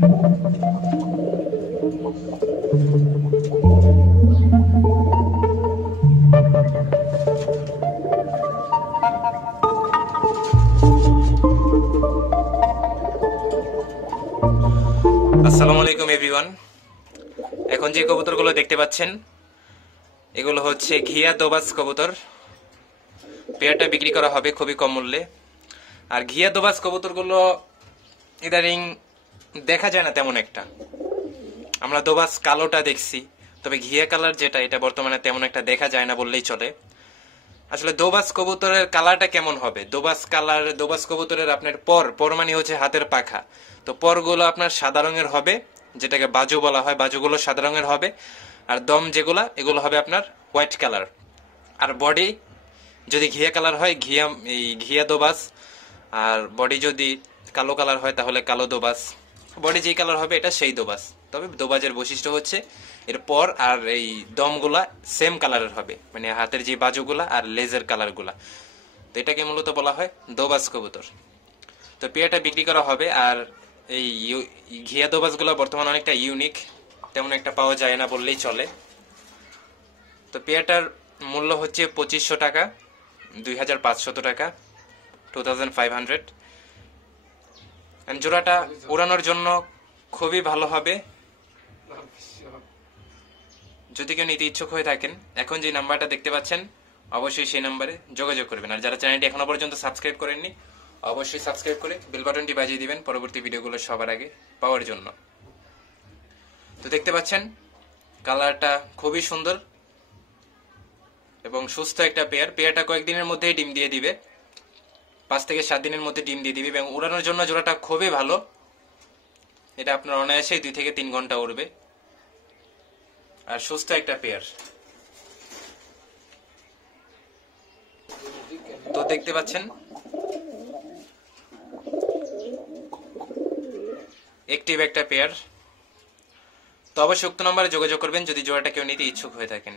আসসালামু আলাইকুম এভরিওয়ান। এখন যে কবুতরগুলো দেখতে পাচ্ছেন এগুলো হচ্ছে ঘিয়া দোবাজ কবুতর। পেয়ারটা বিক্রি করা হবে খুবই কম মূল্যে। আর ঘিয়া দোবাজ কবুতরগুলো ইদানিং দেখা যায় না তেমন একটা। আমরা দোবাজ কালোটা দেখছি, তবে ঘিয়া কালার যেটা এটা বর্তমানে তেমন একটা দেখা যায় না বললেই চলে। আসলে দোবাজ কবুতরের কালারটা কেমন হবে? দোবাজ কবুতরের আপনার পর মানে হচ্ছে হাতের পাখা। তো পরগুলো আপনার সাদা রঙের হবে, যেটাকে বাজু বলা হয়। বাজুগুলো সাদা রঙের হবে। আর দম যেগুলা এগুলো হবে আপনার হোয়াইট কালার। আর বডি যদি ঘিয়া কালার হয় ঘিয়া দোবাজ, আর বডি যদি কালো কালার হয় তাহলে কালো দোবাজ। বডি যেই কালার হবে এটা সেই দোবাজ। তবে দোবাজের বৈশিষ্ট্য হচ্ছে এর পর আর এই দমগুলা সেম কালারের হবে, মানে হাতের যে বাজুগুলা আর লেজের কালারগুলা। তো এটাকে মূলত বলা হয় দোবাজ কবুতর। তো পেয়ারটা বিক্রি করা হবে। আর এই ঘিয়া দোবাজগুলো বর্তমানে অনেকটা ইউনিক, তেমন একটা পাওয়া যায় না বললেই চলে। তো পেয়ারটার মূল্য হচ্ছে 2500 টাকা, 2500 টাকা, 2500। জোড়াটা উড়ানোর জন্য খুবই ভালো হবে। যদি কেউ নিতে ইচ্ছুক হয়ে থাকেন, এখন যে নাম্বারটা দেখতে পাচ্ছেন অবশ্যই সেই নাম্বারে যোগাযোগ করবেন। আর যারা চ্যানেলটি এখনো পর্যন্ত সাবস্ক্রাইব করেননি অবশ্যই সাবস্ক্রাইব করে বেল বাটনটি বাজিয়ে দিবেন পরবর্তী ভিডিওগুলো সবার আগে পাওয়ার জন্য। তো দেখতে পাচ্ছেন কালারটা খুবই সুন্দর এবং সুস্থ একটা পেয়ারটা কয়েকদিনের মধ্যেই ডিম দিয়ে দিবে, 5 থেকে 7 দিনের মধ্যে ডিম দিয়ে দিবে। এবং উড়ানোর জন্য জোড়াটা খুবই ভালো। এটা আপনার অনায়াসেই 2 থেকে 3 ঘন্টা উড়বে। আর সুস্থ একটা পেয়ার। তো দেখতে পাচ্ছেন অ্যাক্টিভ একটা পেয়ার। তো অবশ্যই উক্ত নম্বরে যোগাযোগ করবেন যদি জোড়াটা কেউ নিতে ইচ্ছুক হয়ে থাকেন।